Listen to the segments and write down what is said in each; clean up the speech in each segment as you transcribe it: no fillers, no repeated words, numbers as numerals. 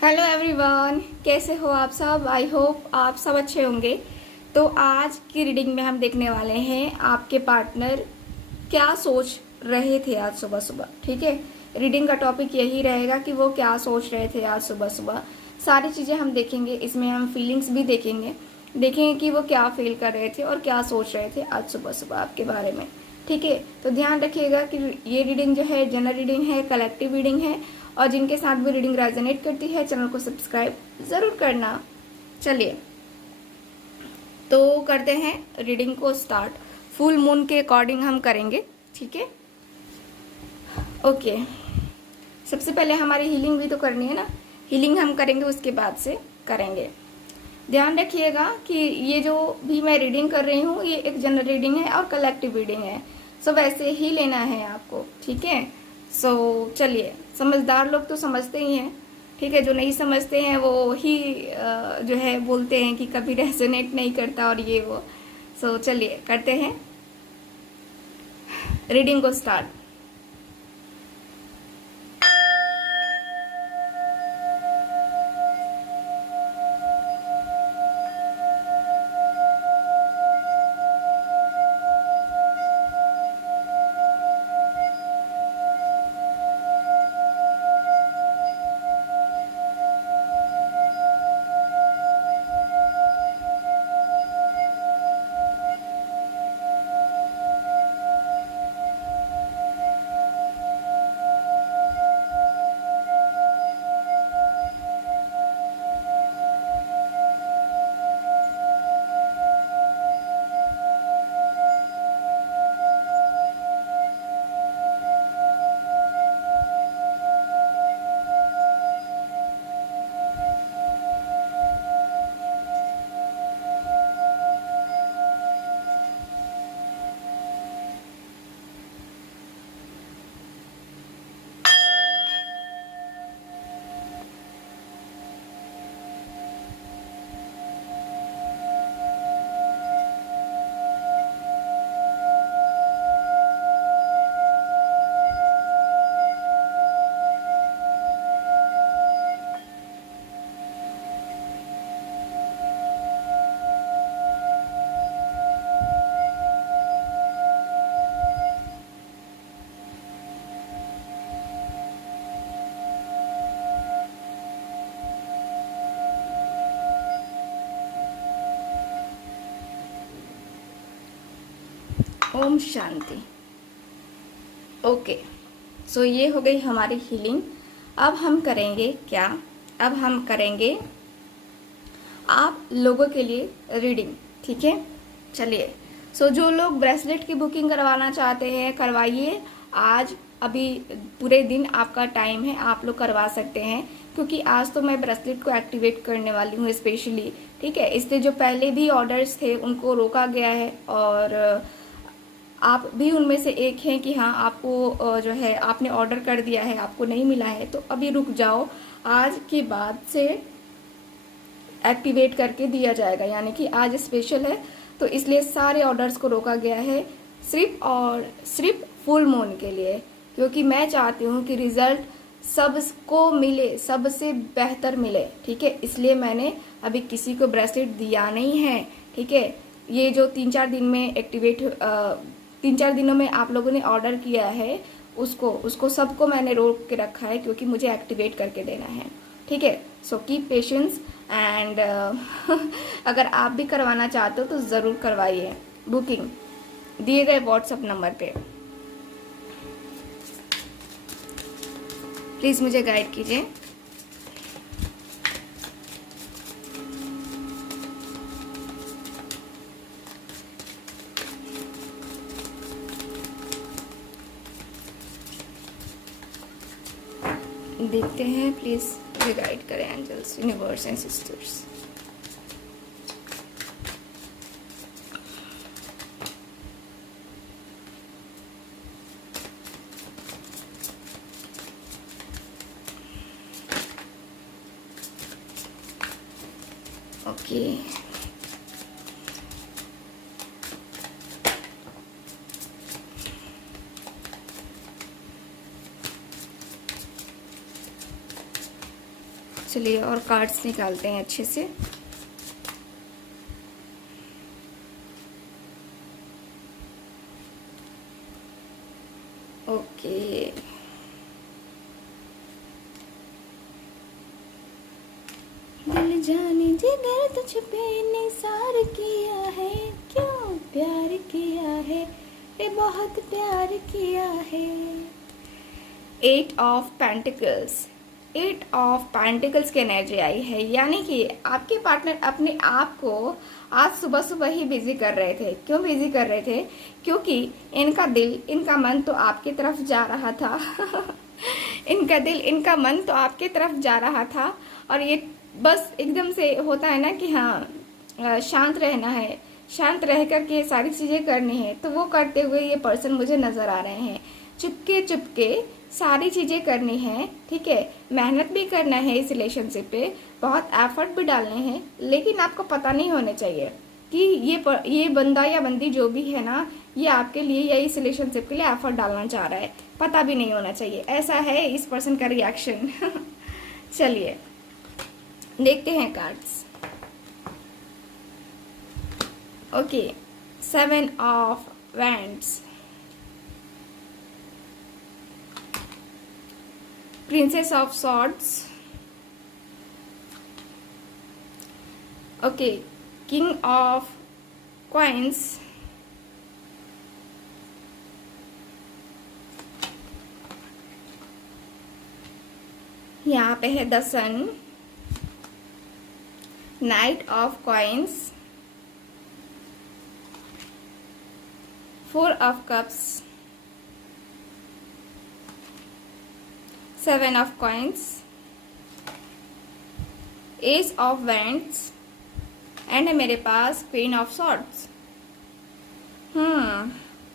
Hello everyone, कैसे हो आप सब। आई होप आप सब अच्छे होंगे। तो आज की रीडिंग में हम देखने वाले हैं आपके पार्टनर क्या सोच रहे थे आज सुबह सुबह। ठीक है, रीडिंग का टॉपिक यही रहेगा कि वो क्या सोच रहे थे आज सुबह सुबह। सारी चीज़ें हम देखेंगे, इसमें हम फीलिंग्स भी देखेंगे कि वो क्या फील कर रहे थे और क्या सोच रहे थे आज सुबह सुबह आपके बारे में। ठीक है, तो ध्यान रखिएगा कि ये रीडिंग जो है जनरल रीडिंग है, कलेक्टिव रीडिंग है, और जिनके साथ भी रीडिंग रेजोनेट करती है चैनल को सब्सक्राइब जरूर करना। चलिए तो करते हैं रीडिंग को स्टार्ट। फुल मून के अकॉर्डिंग हम करेंगे। ठीक है, ओके। सबसे पहले हमारी हीलिंग भी तो करनी है ना, हीलिंग हम करेंगे उसके बाद से करेंगे। ध्यान रखिएगा कि ये जो भी मैं रीडिंग कर रही हूँ ये एक जनरल रीडिंग है और कलेक्टिव रीडिंग है। सो वैसे ही लेना है आपको। ठीक है, सो चलिए, समझदार लोग तो समझते ही हैं। ठीक है, जो नहीं समझते हैं वो ही जो है बोलते हैं कि कभी रेजोनेट नहीं करता और ये वो। सो चलिए करते हैं रीडिंग को स्टार्ट। ओम शांति। ओके, सो ये हो गई हमारी हीलिंग। अब हम करेंगे क्या, अब हम करेंगे आप लोगों के लिए रीडिंग। ठीक है, चलिए। सो जो लोग ब्रेसलेट की बुकिंग करवाना चाहते हैं करवाइए। आज अभी पूरे दिन आपका टाइम है, आप लोग करवा सकते हैं, क्योंकि आज तो मैं ब्रेसलेट को एक्टिवेट करने वाली हूँ स्पेशली। ठीक है, इसलिए जो पहले भी ऑर्डर्स थे उनको रोका गया है, और आप भी उनमें से एक हैं कि हाँ आपको जो है आपने ऑर्डर कर दिया है, आपको नहीं मिला है, तो अभी रुक जाओ। आज के बाद से एक्टिवेट करके दिया जाएगा, यानी कि आज स्पेशल है, तो इसलिए सारे ऑर्डर्स को रोका गया है सिर्फ और सिर्फ फुल मून के लिए, क्योंकि मैं चाहती हूँ कि रिजल्ट सबको मिले, सबसे बेहतर मिले। ठीक है, इसलिए मैंने अभी किसी को ब्रेसलेट दिया नहीं है। ठीक है, ये जो 3-4 दिन में एक्टिवेट 3-4 दिनों में आप लोगों ने ऑर्डर किया है उसको उसको सबको मैंने रोक के रखा है, क्योंकि मुझे एक्टिवेट करके देना है। ठीक है, सो कीप पेशेंस एंड अगर आप भी करवाना चाहते हो तो ज़रूर करवाइए बुकिंग दिए गए व्हाट्सएप नंबर पे। प्लीज़ मुझे गाइड कीजिए। देखते हैं, प्लीज़ मुझे गाइड करें angels, universe and sisters. Okay, चलिए और कार्ड्स निकालते हैं अच्छे से। ओके, दिल जाने जिगर तुझ पे निसार किया है, क्यों प्यार किया है रे, बहुत प्यार किया है। 8 ऑफ पेंटिकल्स, 8 ऑफ पेंटिकल्स की एनर्जी आई है, यानी कि आपके पार्टनर अपने आप को आज सुबह सुबह ही बिजी कर रहे थे। क्यों बिजी कर रहे थे? क्योंकि इनका दिल, इनका मन तो आपकी तरफ जा रहा था इनका दिल, इनका मन तो आपके तरफ जा रहा था, और ये बस एकदम से होता है ना कि हाँ शांत रहना है, शांत रह करके ये सारी चीज़ें करनी है, तो वो करते हुए ये पर्सन मुझे नज़र आ रहे हैं। चुपके चुपके सारी चीज़ें करनी है, ठीक है, मेहनत भी करना है इस रिलेशनशिप पे, बहुत एफर्ट भी डालने हैं, लेकिन आपको पता नहीं होना चाहिए कि ये बंदा या बंदी जो भी है ना, ये आपके लिए या इस रिलेशनशिप के लिए एफर्ट डालना चाह रहा है, पता भी नहीं होना चाहिए। ऐसा है इस पर्सन का रिएक्शन चलिए देखते हैं cards. Okay, 7 of wands, princess of swords, okay, king of coins, यहाँ पे है the sun, knight of coins, 4 of cups, 7 of coins, ace of wands, and है मेरे पास क्वीन ऑफ सॉर्ड्स।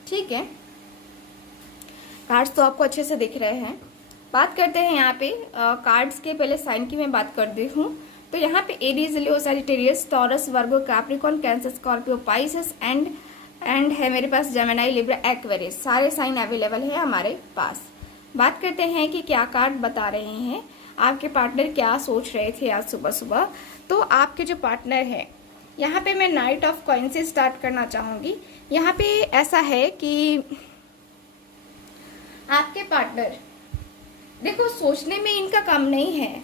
ठीक है, कार्ड्स तो आपको अच्छे से दिख रहे हैं। बात करते हैं यहाँ पे कार्ड्स के पहले साइन की मैं बात कर दी हूँ। तो यहाँ पे Aries, Leo, Sagittarius, taurus, Virgo, Capricorn, cancer, Scorpio, Pisces and है मेरे पास जेमिनी, लिब्रा, एक्वेरियस, सारे साइन अवेलेबल है हमारे पास। बात करते हैं कि क्या कार्ड बता रहे हैं, आपके पार्टनर क्या सोच रहे थे आज सुबह सुबह। तो आपके जो पार्टनर है, यहाँ पे मैं नाइट ऑफ कॉइन से स्टार्ट करना चाहूँगी। यहाँ पे ऐसा है कि आपके पार्टनर, देखो सोचने में इनका कम नहीं है,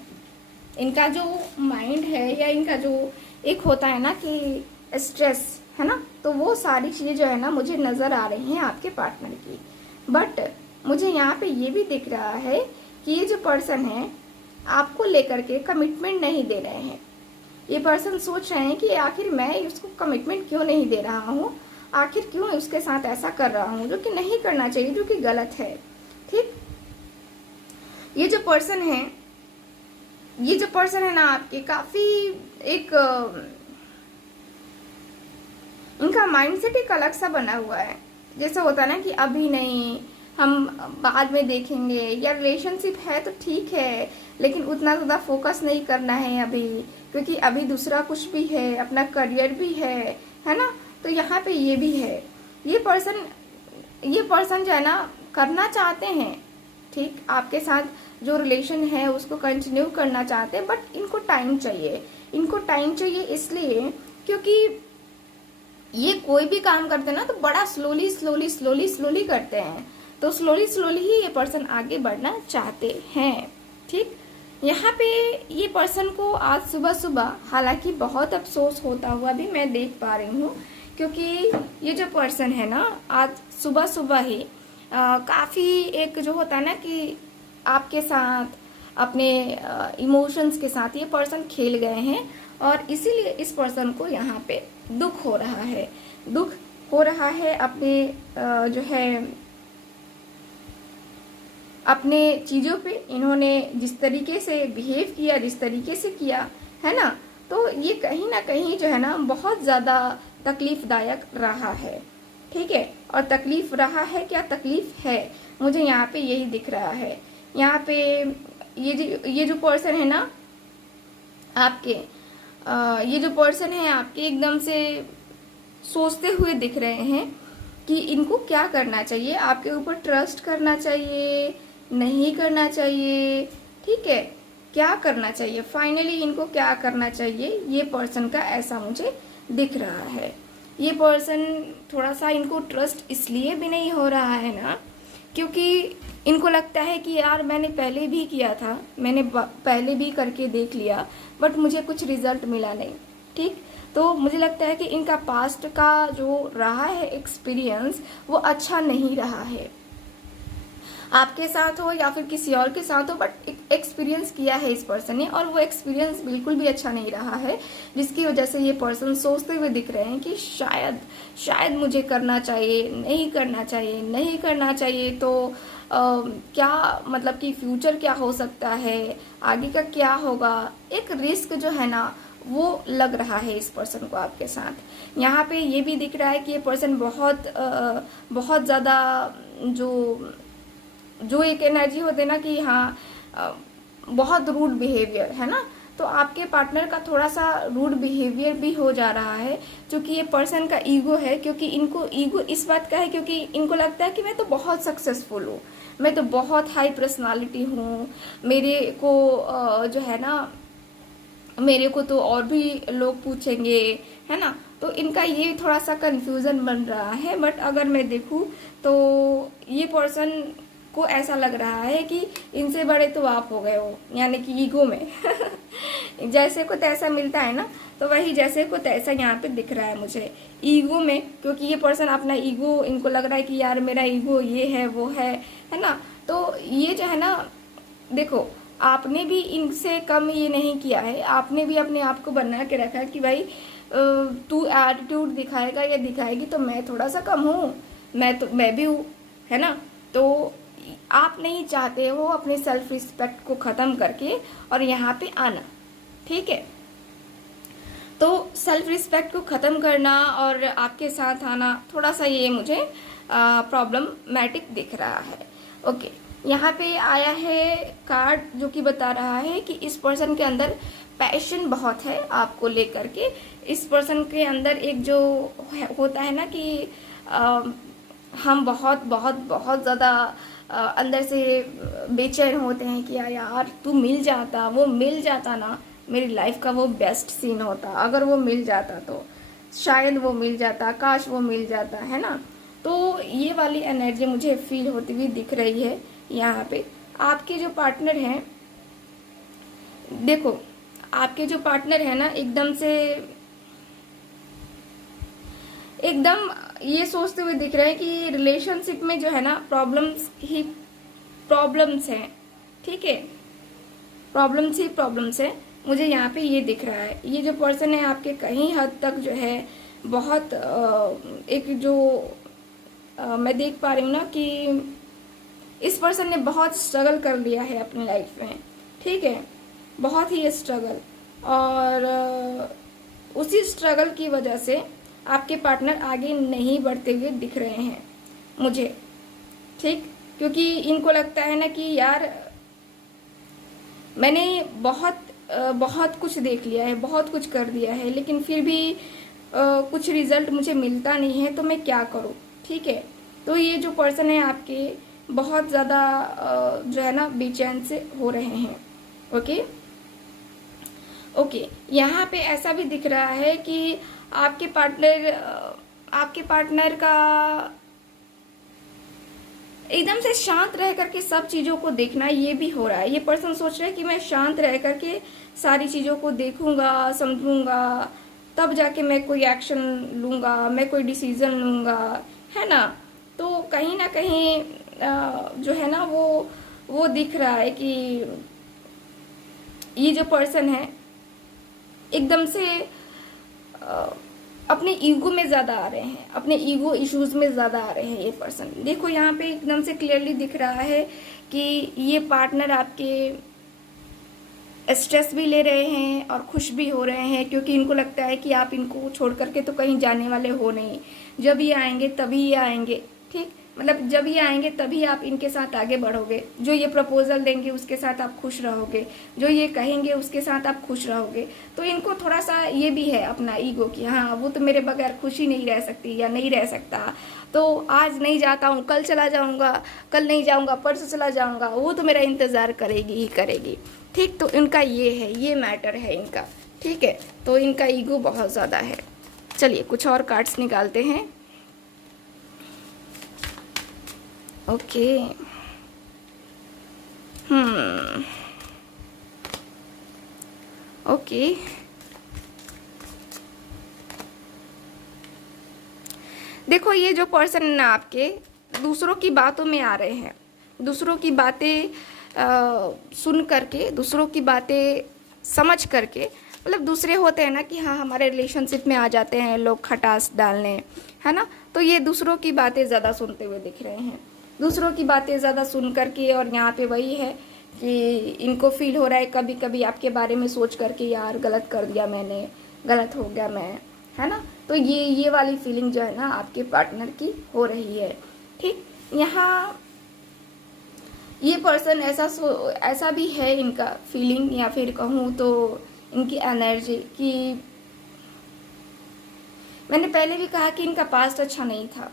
इनका जो माइंड है या इनका जो एक होता है ना कि स्ट्रेस है ना, तो वो सारी चीज़ें जो है ना मुझे नज़र आ रही हैं आपके पार्टनर की। बट मुझे यहाँ पे ये भी दिख रहा है कि ये जो पर्सन है आपको लेकर के कमिटमेंट नहीं दे रहे हैं। ये पर्सन सोच रहे हैं कि आखिर मैं उसको कमिटमेंट क्यों नहीं दे रहा हूँ, आखिर क्यों उसके साथ ऐसा कर रहा हूँ जो कि नहीं करना चाहिए, जो कि गलत है। ठीक, ये जो पर्सन है ना आपके, काफी एक इनका माइंडसेट एक अलग सा बना हुआ है। जैसे होता है ना कि अभी नहीं, हम बाद में देखेंगे, या रिलेशनशिप है तो ठीक है लेकिन उतना ज़्यादा फोकस नहीं करना है अभी, क्योंकि अभी दूसरा कुछ भी है, अपना करियर भी है ना। तो यहाँ पे ये भी है, ये पर्सन जो है ना करना चाहते हैं, ठीक, आपके साथ जो रिलेशन है उसको कंटिन्यू करना चाहते हैं, बट इनको टाइम चाहिए इसलिए क्योंकि ये कोई भी काम करते हैं ना तो बड़ा स्लोली करते हैं, तो स्लोली ही ये पर्सन आगे बढ़ना चाहते हैं। ठीक, यहाँ पे ये पर्सन को आज सुबह सुबह हालांकि बहुत अफसोस होता हुआ भी मैं देख पा रही हूँ, क्योंकि ये जो पर्सन है ना आज सुबह सुबह ही काफ़ी एक जो होता है ना कि आपके साथ अपने इमोशंस के साथ ये पर्सन खेल गए हैं, और इसीलिए इस पर्सन को यहाँ पे दुख हो रहा है अपने जो है अपने चीज़ों पे। इन्होंने जिस तरीके से बिहेव किया, जिस तरीके से किया है ना, तो ये कहीं ना कहीं जो है ना बहुत ज़्यादा तकलीफदायक रहा है। ठीक है, और तकलीफ रहा है, क्या तकलीफ है, मुझे यहाँ पे यही दिख रहा है। यहाँ पे ये जो पर्सन है ना आपके, ये जो पर्सन है आपके एकदम से सोचते हुए दिख रहे हैं कि इनको क्या करना चाहिए, आपके ऊपर ट्रस्ट करना चाहिए, नहीं करना चाहिए। ठीक है, क्या करना चाहिए, फाइनली इनको क्या करना चाहिए, ये पर्सन का ऐसा मुझे दिख रहा है। ये पर्सन थोड़ा सा, इनको ट्रस्ट इसलिए भी नहीं हो रहा है ना, क्योंकि इनको लगता है कि यार मैंने पहले भी किया था, मैंने पहले भी करके देख लिया, बट मुझे कुछ रिजल्ट मिला नहीं। ठीक, तो मुझे लगता है कि इनका पास्ट का जो रहा है एक्सपीरियंस वो अच्छा नहीं रहा है, आपके साथ हो या फिर किसी और के साथ हो, बट एक्सपीरियंस किया है इस पर्सन ने और वो एक्सपीरियंस बिल्कुल भी अच्छा नहीं रहा है, जिसकी वजह से ये पर्सन सोचते हुए दिख रहे हैं कि शायद मुझे करना चाहिए, नहीं करना चाहिए, नहीं करना चाहिए, तो क्या मतलब कि फ्यूचर क्या हो सकता है, आगे का क्या होगा, एक रिस्क जो है ना वो लग रहा है इस पर्सन को आपके साथ। यहाँ पे ये भी दिख रहा है कि ये पर्सन बहुत ज़्यादा जो एक एनर्जी होते ना कि हाँ बहुत रूड बिहेवियर है ना, तो आपके पार्टनर का थोड़ा सा रूड बिहेवियर भी हो जा रहा है, क्योंकि ये पर्सन का ईगो है, क्योंकि इनको ईगो इस बात का है क्योंकि इनको लगता है कि मैं तो बहुत सक्सेसफुल हूँ, मैं तो बहुत हाई पर्सनालिटी हूँ, मेरे को जो है ना, मेरे को तो और भी लोग पूछेंगे, है ना, तो इनका ये थोड़ा सा कंफ्यूजन बन रहा है। बट अगर मैं देखूँ तो ये पर्सन को ऐसा लग रहा है कि इनसे बड़े तो आप हो गए हो, यानी कि ईगो में जैसे को तैसा मिलता है ना, तो वही जैसे को तैसा यहाँ पे दिख रहा है मुझे ईगो में, क्योंकि ये पर्सन अपना ईगो, इनको लग रहा है कि यार मेरा ईगो ये है वो है ना, तो ये जो है ना, देखो आपने भी इनसे कम ये नहीं किया है, आपने भी अपने आप को बना के रखा है कि भाई तू एटीट्यूड दिखाएगा या दिखाएगी तो मैं थोड़ा सा कम हूँ, मैं भी हूँ, है ना, तो आप नहीं चाहते हो अपने सेल्फ रिस्पेक्ट को ख़त्म करके और यहाँ पे आना। ठीक है, तो सेल्फ रिस्पेक्ट को ख़त्म करना और आपके साथ आना थोड़ा सा ये मुझे प्रॉब्लमैटिक दिख रहा है। ओके, यहाँ पे आया है कार्ड जो कि बता रहा है कि इस पर्सन के अंदर पैशन बहुत है आपको लेकर के। इस पर्सन के अंदर एक जो होता है ना कि हम बहुत बहुत बहुत ज़्यादा अंदर से बेचैन होते हैं कि यार तू मिल जाता, वो मिल जाता ना, मेरी लाइफ का वो बेस्ट सीन होता, अगर वो मिल जाता तो शायद वो मिल जाता, काश वो मिल जाता, है ना। तो ये वाली एनर्जी मुझे फील होती हुई दिख रही है यहाँ पे। आपके जो पार्टनर हैं, देखो आपके जो पार्टनर है ना, एकदम ये सोचते हुए दिख रहे हैं कि रिलेशनशिप में जो है ना प्रॉब्लम्स हैं। ठीक है, प्रॉब्लम्स है, मुझे यहाँ पे ये दिख रहा है। ये जो पर्सन है आपके कहीं हद तक जो है बहुत एक जो मैं देख पा रही हूँ ना कि इस पर्सन ने बहुत स्ट्रगल कर लिया है अपनी लाइफ में। ठीक है, बहुत ही स्ट्रगल, और उसी स्ट्रगल की वजह से आपके पार्टनर आगे नहीं बढ़ते हुए दिख रहे हैं मुझे। ठीक, क्योंकि इनको लगता है ना कि यार मैंने बहुत कुछ देख लिया है, बहुत कुछ कर दिया है, लेकिन फिर भी कुछ रिजल्ट मुझे मिलता नहीं है, तो मैं क्या करूं। ठीक है, तो ये जो पर्सन है आपके बहुत ज़्यादा जो है ना बेचैन से हो रहे हैं। ओके, यहाँ पे ऐसा भी दिख रहा है कि आपके पार्टनर का एकदम से शांत रह करके सब चीज़ों को देखना, ये भी हो रहा है। ये पर्सन सोच रहा है कि मैं शांत रह करके सारी चीज़ों को देखूंगा, समझूंगा, तब जाके मैं कोई एक्शन लूंगा, मैं कोई डिसीजन लूंगा, है ना। तो कहीं ना कहीं जो है ना वो दिख रहा है कि ये जो पर्सन है एकदम से अपने ईगो में ज़्यादा आ रहे हैं, अपने ईगो इश्यूज में ज़्यादा आ रहे हैं ये पर्सन। देखो यहाँ पे एकदम से क्लियरली दिख रहा है कि ये पार्टनर आपके स्ट्रेस भी ले रहे हैं और खुश भी हो रहे हैं, क्योंकि इनको लगता है कि आप इनको छोड़ करके तो कहीं जाने वाले हो नहीं, जब ये आएंगे तभी ये आएंगे। ठीक, मतलब जब ये आएंगे तभी आप इनके साथ आगे बढ़ोगे, जो ये प्रपोजल देंगे उसके साथ आप खुश रहोगे, जो ये कहेंगे उसके साथ आप खुश रहोगे। तो इनको थोड़ा सा ये भी है अपना ईगो कि हाँ वो तो मेरे बगैर खुशी नहीं रह सकती या नहीं रह सकता, तो आज नहीं जाता हूँ कल चला जाऊँगा, कल नहीं जाऊँगा परसों चला जाऊँगा, वो तो मेरा इंतज़ार करेगी ही करेगी। ठीक। तो इनका ये है, ये मैटर है इनका, ठीक है। तो इनका ईगो बहुत ज़्यादा है। चलिए कुछ और कार्ड्स निकालते हैं। ओके, ओके, देखो ये जो पर्सन ना आपके दूसरों की बातों में आ रहे हैं, दूसरों की बातें सुन करके, दूसरों की बातें समझ करके, मतलब दूसरे होते हैं ना कि हाँ हमारे रिलेशनशिप में आ जाते हैं लोग खटास डालने, है ना। तो ये दूसरों की बातें ज़्यादा सुनते हुए दिख रहे हैं, दूसरों की बातें ज़्यादा सुन करके। और यहाँ पे वही है कि इनको फील हो रहा है कभी कभी आपके बारे में सोच करके, यार गलत कर दिया मैंने, गलत हो गया मैं, है ना। तो ये वाली फीलिंग जो है ना आपके पार्टनर की हो रही है, ठीक। यहाँ ये पर्सन ऐसा भी है इनका फीलिंग, या फिर कहूँ तो इनकी एनर्जी कि मैंने पहले भी कहा कि इनका पास्ट अच्छा नहीं था,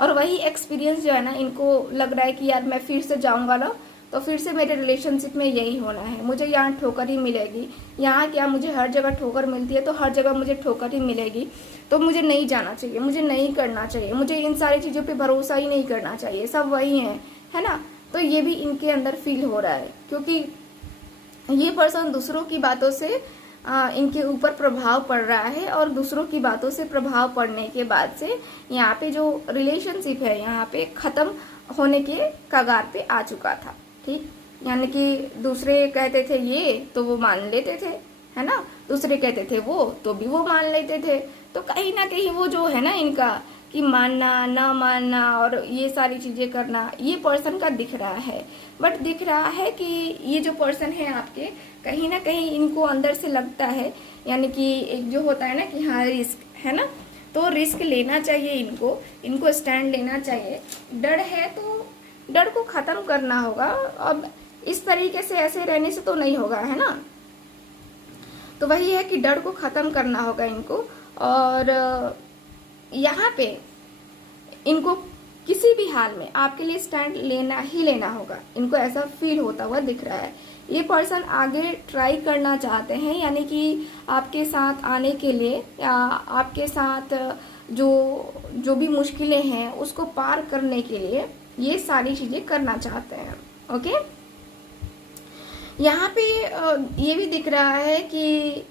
और वही एक्सपीरियंस जो है ना इनको लग रहा है कि यार मैं फिर से जाऊँगा ना तो फिर से मेरे रिलेशनशिप में यही होना है, मुझे यहाँ ठोकर ही मिलेगी। यहाँ क्या, मुझे हर जगह ठोकर मिलती है तो हर जगह मुझे ठोकर ही मिलेगी, तो मुझे नहीं जाना चाहिए, मुझे नहीं करना चाहिए, मुझे इन सारी चीज़ों पे भरोसा ही नहीं करना चाहिए, सब वही है ना। तो ये भी इनके अंदर फील हो रहा है, क्योंकि ये पर्सन दूसरों की बातों से इनके ऊपर प्रभाव पड़ रहा है, और दूसरों की बातों से प्रभाव पड़ने के बाद से यहाँ पे जो रिलेशनशिप है यहाँ पे ख़त्म होने के कगार पे आ चुका था, ठीक। यानी कि दूसरे कहते थे ये तो वो मान लेते थे, है ना, दूसरे कहते थे वो तो भी वो मान लेते थे। तो कहीं ना कहीं वो जो है ना इनका कि मानना ना मानना और ये सारी चीज़ें करना, ये पर्सन का दिख रहा है। बट दिख रहा है कि ये जो पर्सन है आपके, कहीं ना कहीं इनको अंदर से लगता है, यानी कि एक जो होता है ना कि हाँ रिस्क है ना, तो रिस्क लेना चाहिए इनको स्टैंड लेना चाहिए। डर है तो डर को ख़त्म करना होगा। अब इस तरीके से ऐसे रहने से तो नहीं होगा, है ना। तो वही है कि डर को ख़त्म करना होगा इनको, और यहाँ पे इनको किसी भी हाल में आपके लिए स्टैंड लेना ही लेना होगा, इनको ऐसा फील होता हुआ दिख रहा है। ये पर्सन आगे ट्राई करना चाहते हैं, यानी कि आपके साथ आने के लिए, या आपके साथ जो भी मुश्किलें हैं उसको पार करने के लिए ये सारी चीज़ें करना चाहते हैं, ओके। यहाँ पे ये भी दिख रहा है कि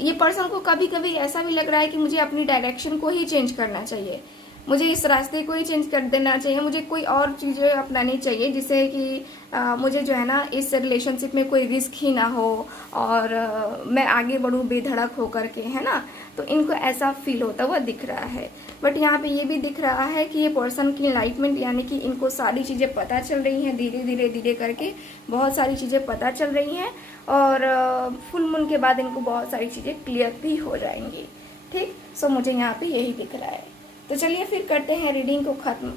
ये पर्सन को कभी कभी ऐसा भी लग रहा है कि मुझे अपनी डायरेक्शन को ही चेंज करना चाहिए, मुझे इस रास्ते को ही चेंज कर देना चाहिए, मुझे कोई और चीज़ें अपनानी चाहिए जिससे कि मुझे जो है ना इस रिलेशनशिप में कोई रिस्क ही ना हो, और मैं आगे बढ़ूँ बेधड़क हो करके, है ना। तो इनको ऐसा फील होता हुआ दिख रहा है। बट यहाँ पे ये भी दिख रहा है कि ये पर्सन की एनलाइटमेंट, यानी कि इनको सारी चीज़ें पता चल रही हैं, धीरे धीरे धीरे करके बहुत सारी चीज़ें पता चल रही हैं, और फुल मून के बाद इनको बहुत सारी चीज़ें क्लियर भी हो जाएंगी, ठीक। सो मुझे यहाँ पे यही दिख रहा है। तो चलिए फिर करते हैं रीडिंग को ख़त्म।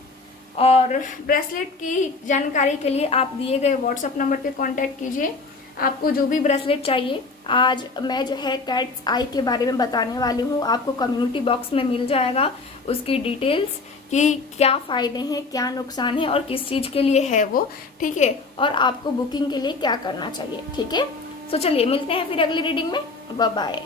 और ब्रेसलेट की जानकारी के लिए आप दिए गए व्हाट्सएप नंबर पे कांटेक्ट कीजिए। आपको जो भी ब्रेसलेट चाहिए, आज मैं जो है कैट्स आई के बारे में बताने वाली हूँ, आपको कम्युनिटी बॉक्स में मिल जाएगा उसकी डिटेल्स कि क्या फ़ायदे हैं, क्या नुकसान है और किस चीज़ के लिए है वो, ठीक है, और आपको बुकिंग के लिए क्या करना चाहिए, ठीक है। सो चलिए मिलते हैं फिर अगली रीडिंग में। Bye bye.